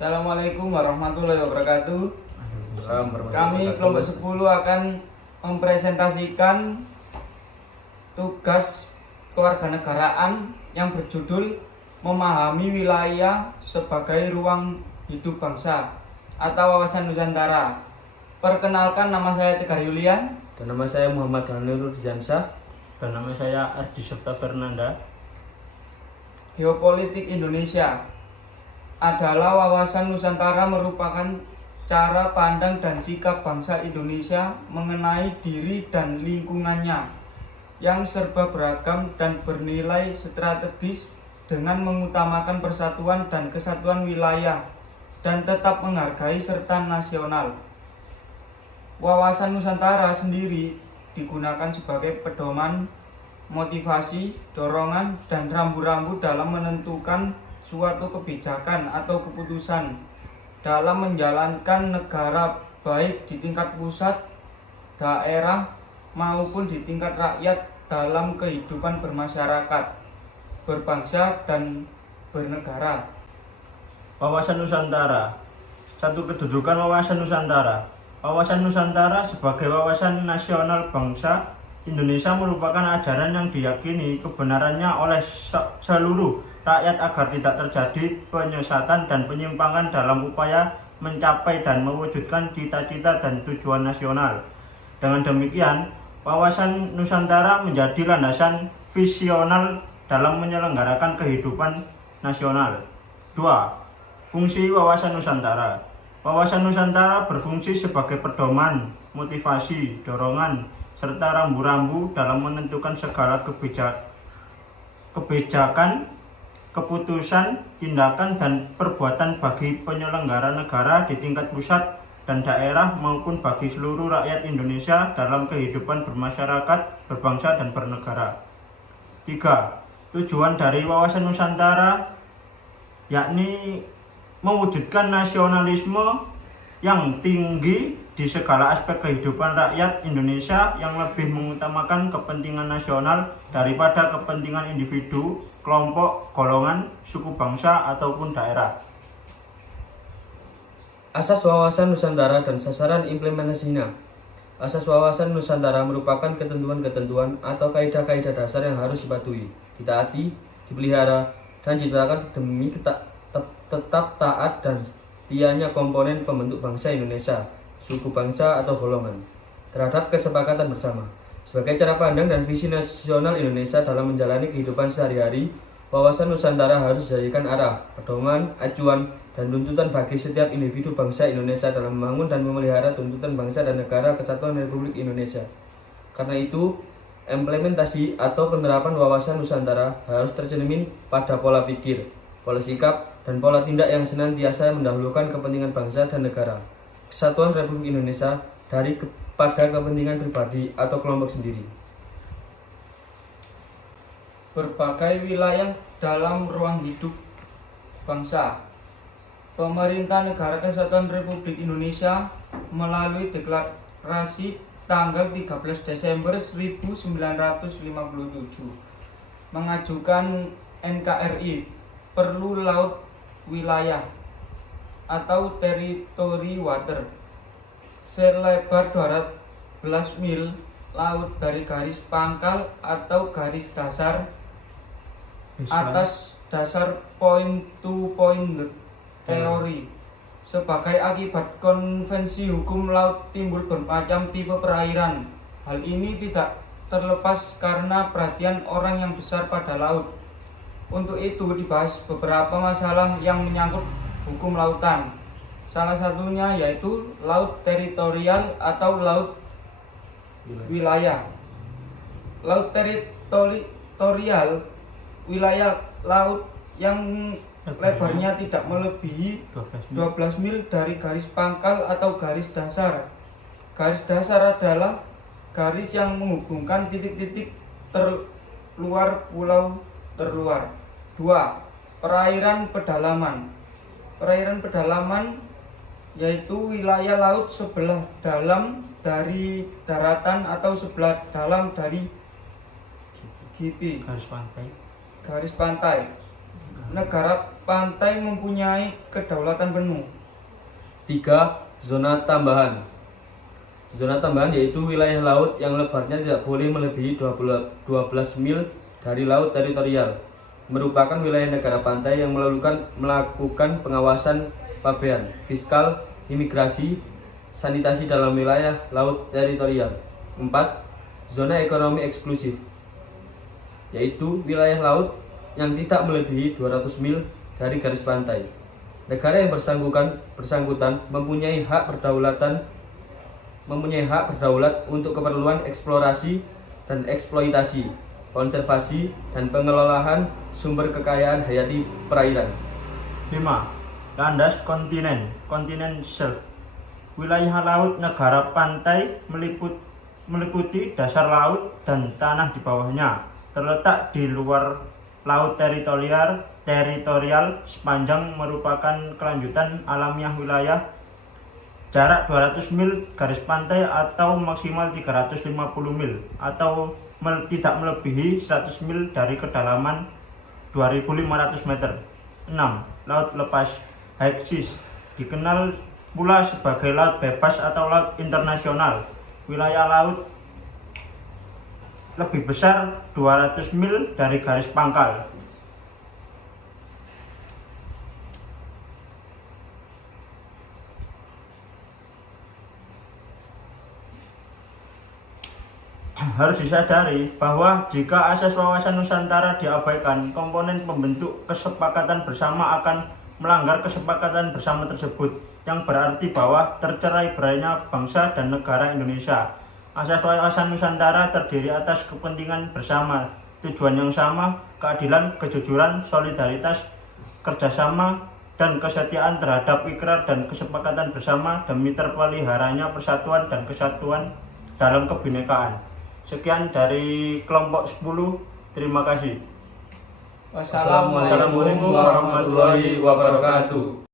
Assalamualaikum warahmatullahi wabarakatuh. Waalaikumsalam Kami kelompok 10 akan mempresentasikan tugas kewarganegaraan yang berjudul Memahami Wilayah sebagai Ruang Hidup Bangsa atau Wawasan Nusantara. Perkenalkan, nama saya Tegar Yulian. Dan nama saya Muhammad Hanurul Diansyah. Dan nama saya Ardi Softa Fernanda. Geopolitik Indonesia adalah wawasan Nusantara, merupakan cara pandang dan sikap bangsa Indonesia mengenai diri dan lingkungannya yang serba beragam dan bernilai strategis, dengan mengutamakan persatuan dan kesatuan wilayah dan tetap menghargai serta nasional. Wawasan Nusantara sendiri digunakan sebagai pedoman, motivasi, dorongan, dan rambu-rambu dalam menentukan suatu kebijakan atau keputusan dalam menjalankan negara, baik di tingkat pusat, daerah, maupun di tingkat rakyat dalam kehidupan bermasyarakat, berbangsa, dan bernegara. Wawasan Nusantara. Satu kedudukan wawasan Nusantara. Wawasan Nusantara sebagai wawasan nasional bangsa Indonesia merupakan ajaran yang diyakini kebenarannya oleh seluruh rakyat agar tidak terjadi penyesatan dan penyimpangan dalam upaya mencapai dan mewujudkan cita-cita dan tujuan nasional. Dengan demikian, wawasan Nusantara menjadi landasan visional dalam menyelenggarakan kehidupan nasional. 2. Fungsi wawasan Nusantara. Wawasan Nusantara berfungsi sebagai pedoman, motivasi, dorongan, serta rambu-rambu dalam menentukan segala kebijakan, keputusan, tindakan, dan perbuatan bagi penyelenggara negara di tingkat pusat dan daerah maupun bagi seluruh rakyat Indonesia dalam kehidupan bermasyarakat, berbangsa, dan bernegara. 3. Tujuan dari wawasan Nusantara yakni mewujudkan nasionalisme yang tinggi di segala aspek kehidupan rakyat Indonesia yang lebih mengutamakan kepentingan nasional daripada kepentingan individu, kelompok, golongan, suku bangsa, ataupun daerah. Asas wawasan Nusantara dan sasaran implementasinya. Asas wawasan Nusantara merupakan ketentuan-ketentuan atau kaidah-kaidah dasar yang harus dipatuhi, ditaati, dipelihara, dan diterapkan demi tetap taat dan setianya komponen pembentuk bangsa Indonesia, suku bangsa atau golongan, terhadap kesepakatan bersama. Sebagai cara pandang dan visi nasional Indonesia dalam menjalani kehidupan sehari-hari, wawasan Nusantara harus dijadikan arah, pedoman, acuan, dan tuntutan bagi setiap individu bangsa Indonesia dalam membangun dan memelihara tuntutan bangsa dan negara kesatuan Republik Indonesia. Karena itu, implementasi atau penerapan wawasan Nusantara harus tercermin pada pola pikir, pola sikap, dan pola tindak yang senantiasa mendahulukan kepentingan bangsa dan negara, kesatuan Republik Indonesia pada kepentingan pribadi atau kelompok sendiri. Berbagai wilayah dalam ruang hidup bangsa. Pemerintah Negara Kesatuan Republik Indonesia melalui deklarasi tanggal 13 Desember 1957 mengajukan NKRI perlu laut wilayah atau teritori water selebar 12 mil laut dari garis pangkal atau garis dasar atas dasar point to point teori. Sebagai akibat konvensi hukum laut timbul bermacam tipe perairan. Hal ini tidak terlepas karena perhatian orang yang besar pada laut. Untuk itu dibahas beberapa masalah yang menyangkut hukum lautan. Salah satunya yaitu laut teritorial atau laut wilayah. Laut teritorial, wilayah laut yang lebarnya tidak melebihi 12 mil dari garis pangkal atau garis dasar. Garis dasar adalah garis yang menghubungkan titik-titik terluar pulau terluar. 2. Perairan pedalaman. Perairan pedalaman yaitu wilayah laut sebelah dalam dari daratan atau sebelah dalam dari GP, Garis pantai. garis pantai. Negara pantai mempunyai kedaulatan penuh. 3. Zona tambahan. Zona tambahan yaitu wilayah laut yang lebarnya tidak boleh melebihi 12 mil dari laut teritorial. Merupakan wilayah negara pantai yang melakukan pengawasan pabean, fiskal, imigrasi, sanitasi dalam wilayah laut teritorial. 4. Zona ekonomi eksklusif, yaitu wilayah laut yang tidak melebihi 200 mil dari garis pantai. Negara yang bersangkutan mempunyai hak berdaulat untuk keperluan eksplorasi dan eksploitasi, konservasi, dan pengelolaan sumber kekayaan hayati perairan. 5. Landas kontinen shelf. Wilayah laut negara pantai meliputi dasar laut dan tanah di bawahnya. Terletak di luar laut teritorial sepanjang merupakan kelanjutan alamiah wilayah. Jarak 200 mil garis pantai atau maksimal 350 mil atau tidak melebihi 100 mil dari kedalaman 2.500 meter. 6. Laut lepas high seas, dikenal pula sebagai laut bebas atau laut internasional. Wilayah laut lebih besar 200 mil dari garis pangkal. Harus disadari bahwa jika asas wawasan Nusantara diabaikan, komponen pembentuk kesepakatan bersama akan melanggar kesepakatan bersama tersebut, yang berarti bahwa tercerai-berainya bangsa dan negara Indonesia. Asas wawasan Nusantara terdiri atas kepentingan bersama, tujuan yang sama, keadilan, kejujuran, solidaritas, kerjasama, dan kesetiaan terhadap ikrar dan kesepakatan bersama demi terpeliharanya persatuan dan kesatuan dalam kebinekaan. Sekian dari kelompok 10. Terima kasih. Wassalamualaikum warahmatullahi wabarakatuh.